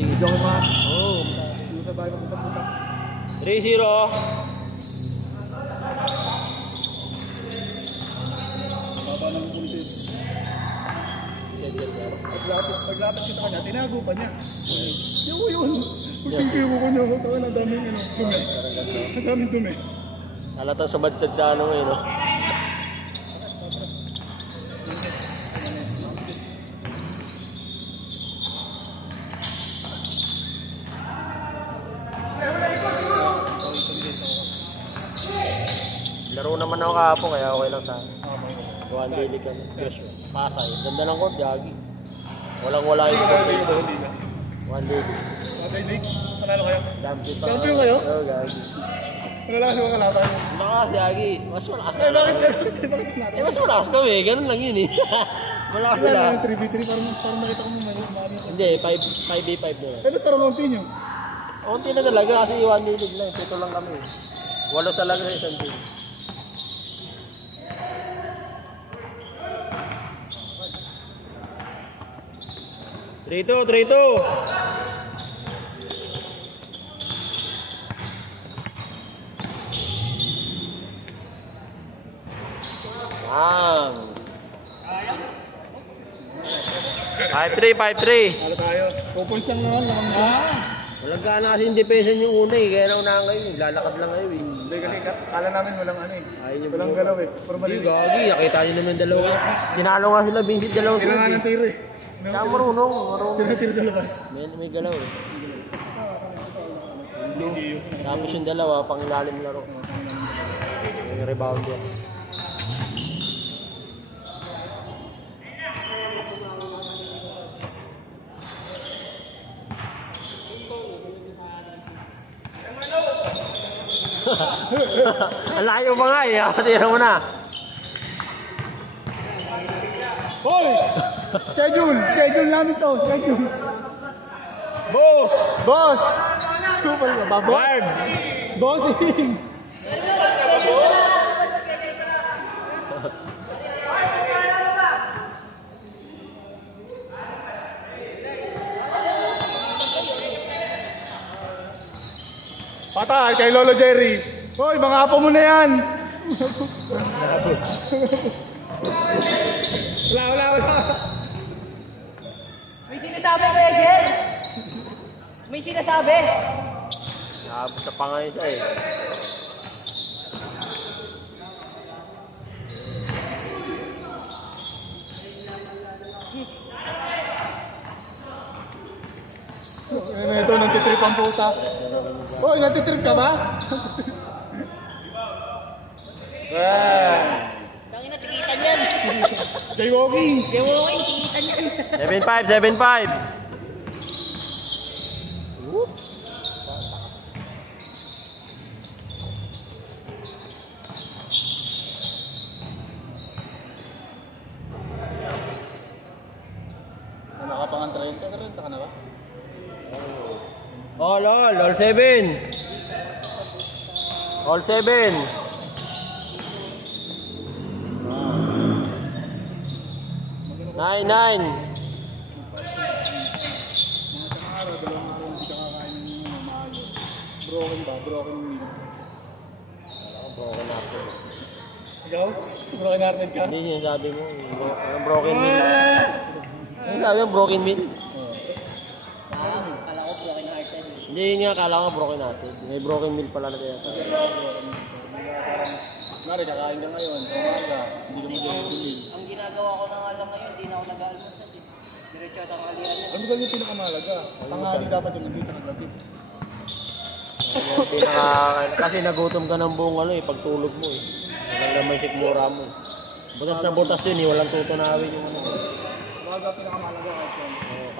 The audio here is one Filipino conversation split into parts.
Sige, joke ma. Oo. Usap tayo mag-usap-usap. 3-0. Baba ng pulisin. Paglapit ko sa kanya, tinago pa niya. Yun. Pagtingkiwo ko niya, ang daming dumi. Ang daming dumi. Halata sa badsad sa ano ngayon, no? Laro naman ako kahapon, kaya okay lang sa akin. One daily ka na. Pasay. Ganda ng court, Yagi. Walang-wala yung court dito. One daily. Okay, Nick. Panalo kayo? Champion kayo? Oo, Yagi. Malalakas yung mga kalaban. Malakas, Yagi. Mas malakas ka. Bakit natin? Mas malakas kami. Ganun lang yun eh. Malakas sila. 3v3 parang nakita ko mo Hindi, 5v5 na lang. Eh, ba't parang unti nyo? Unti na talaga kasi one daily lang. Ito lang kami. 8 talaga sa isang team. Trito. Bang. 5-3. Halo tayo. 2 points lang naman. Walang gana kasi yung depensa yung una eh. Kaya naunahan kayo. Naglalakad lang kayo eh. Hindi kasi kala namin walang ano eh. Ayun yung Walang galaw eh. Hindi, Gagi. Nakita nyo naman yung dalawa. Tinalo nga sila Vincent dalawang Tira nga sunod ng tiro eh. Kaya marunong. Tira sa labas. May galaw eh. Tapos yung dalawa, pang ilalim laro. Yung rebound yan. Ang layo pa nga eh. Tira mo na. Hoy! Schedule namin to. Schedule. Boss! Super ba? Boss? Bossing! Patay kay Lolo Jerry. Hoy, mga apo mo na yan. Wala. May sinasabi kayo, Jer? May sinasabi? Nakabot sa pangay siya eh. Ito, nagtitrip ang puta. Hoy, nagtitrip ka ba? Tangina, tikitan yan. Jaywalking, Tikitan yan. 7-5. Nakapangan 30 ka na ba? All 7. All 7. 9. Broken meal. Broken hearted. Ikaw? Broken hearted ka? Hindi sinasabi mo. Anong broken meal? Ano sabi mo? Broken meal? Kala ko broken hearted. Hindi yun nga. Kala ko broken hearted. May broken meal pala na kaya. Mari, kakain ka ngayon. Sa umaga. Hindi ka mag-meal. Ang ginagawa ko na nga lang ngayon, hindi na ako nag-almusal. Diretso at ang aliyan yan. Ano ba yung pinakamalaga? Tanghali dapat yung nandito sa gabi. Kasi nagutom ka ng buong ano eh. Pagtulog mo eh. Walang naman sikmura mo. Butas na butas yun eh. Walang tutunawin yung ano. Umaga pinakamalaga kahit yan.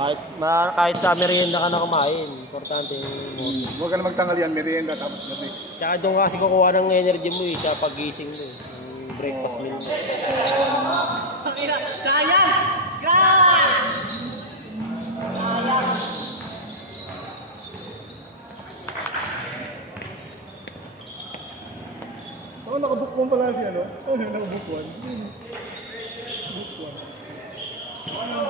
Kahit sa merienda ka na kumain. Importante yung Huwag ka na magtanghalian, merienda tapos gabi. tsaka doon kasi kukuha ng energy mo eh. Sa paggising mo eh. Yung breakfast meal mo. Sayang! Grabe! Oo, nakabookwan pala si ano? Oo, nakabookwan. Bookwan. Ano?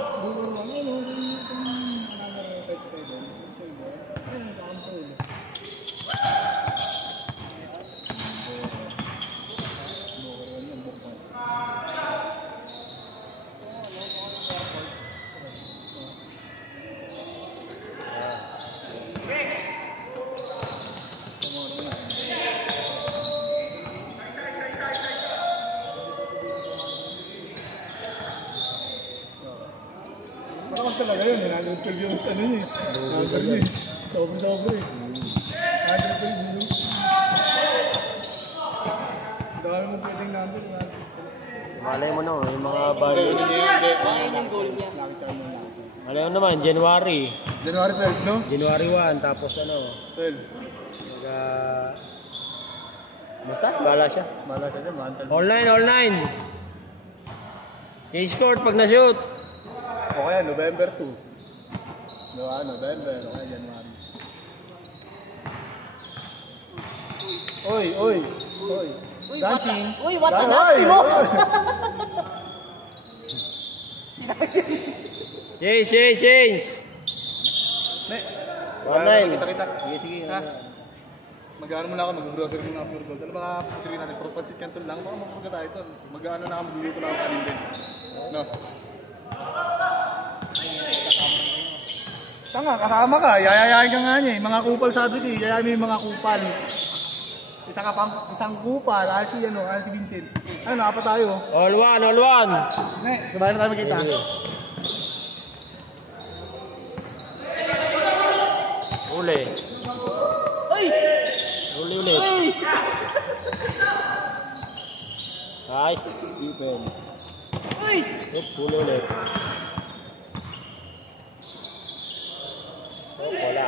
112 yung ano niya. Number niya. Sobra eh. 112 yun. Dami mo pwedeng number. Malay mo no, yung mga bali. Ayun yung goal niya. Malay mo naman, January. January 12, no? January 1, tapos ano. 12. Basta, bala siya. Bala siya dyan, mantal. All 9. Change court pag na-shoot. O kaya, November 2. Diba, November, o kaya January. Oy. Dancing. Uy, what the nasty mo? Change. 1-9. Kita. Sige. Ha? Mag-ano muna ako, mag-grocery muna ako. Ano ba kapatid natin? Puro pansit kanton lang. Baka mapurga tayo ito. Mag-ano na ako, magluluto na ako kanin din. No? Tanga, kasama ka. Yayayain ka nga niya eh. Mga kupal sabi ko eh. Yayayain mo yung mga kupal. Isang kupal. Si Vincent. Ano, nakapa tayo. All 1. Ne, sabay na tayo magkita. Uli. Uli ulit. Nice. Even. Uli ulit. Wala.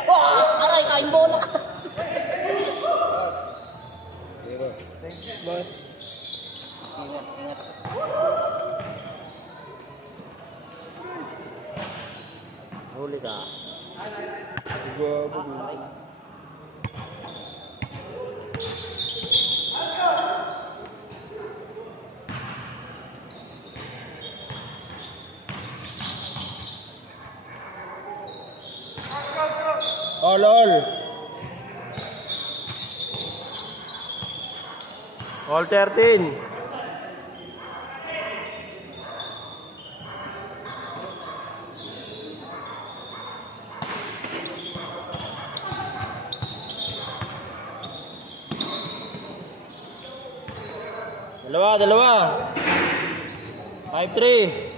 Aray, kain bola. Thanks, boss. Ingat. Huli ka. Aray. All. All 13. Dalawa. 5-3.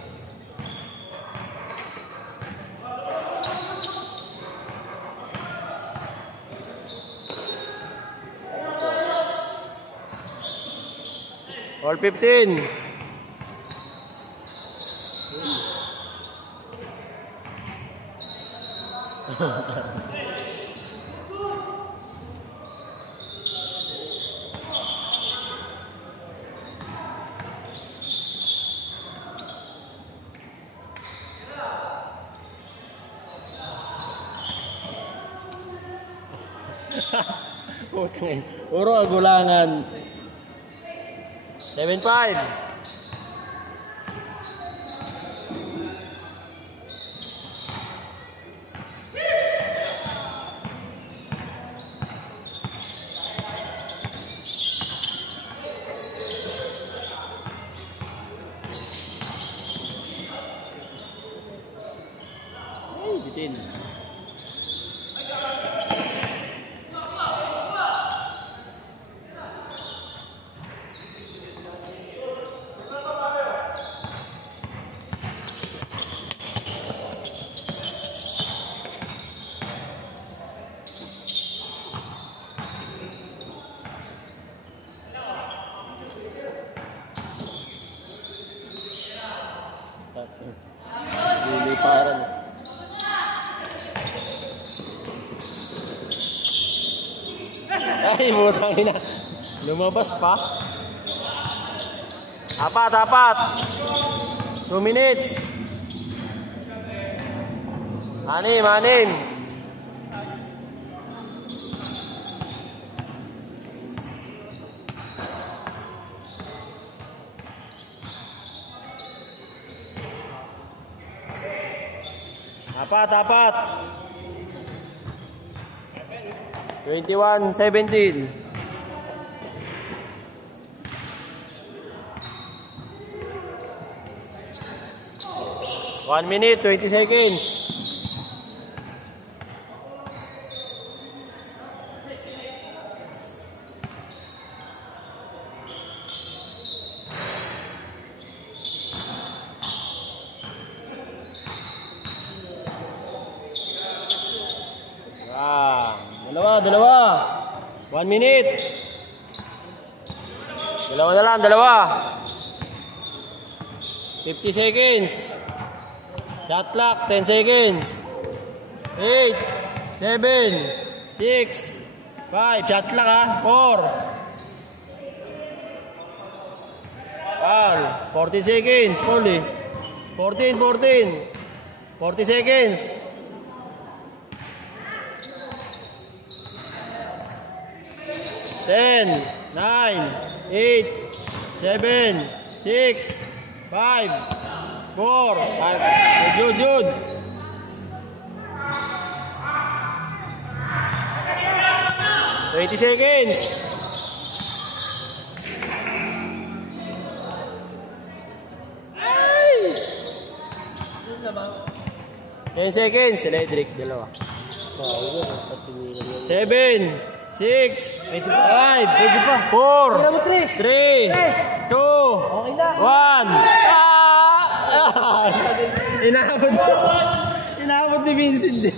All 15. Puro agulangan. 7-5. Bitin. Liliparan. Ay, butang ina. Lumabas pa. Apat. 2 minutes. Anim. Apat. 21-17. One minute, 20 seconds. Dalawa. 1 minute. Dalawa na lang, dalawa. 50 seconds. Shot clock, 10 seconds. 8, 7, 6, 5. Shot clock ha. 4. 14 seconds. Only. 14. 40 seconds. 10, 9, 8, 7, 6, 5, 4, 5. Jude. 20 seconds. Ay! 10 seconds. Electric, dalawa. 7, 6, 5, 4, 3, 2, 1. Inaabot ni Vincent.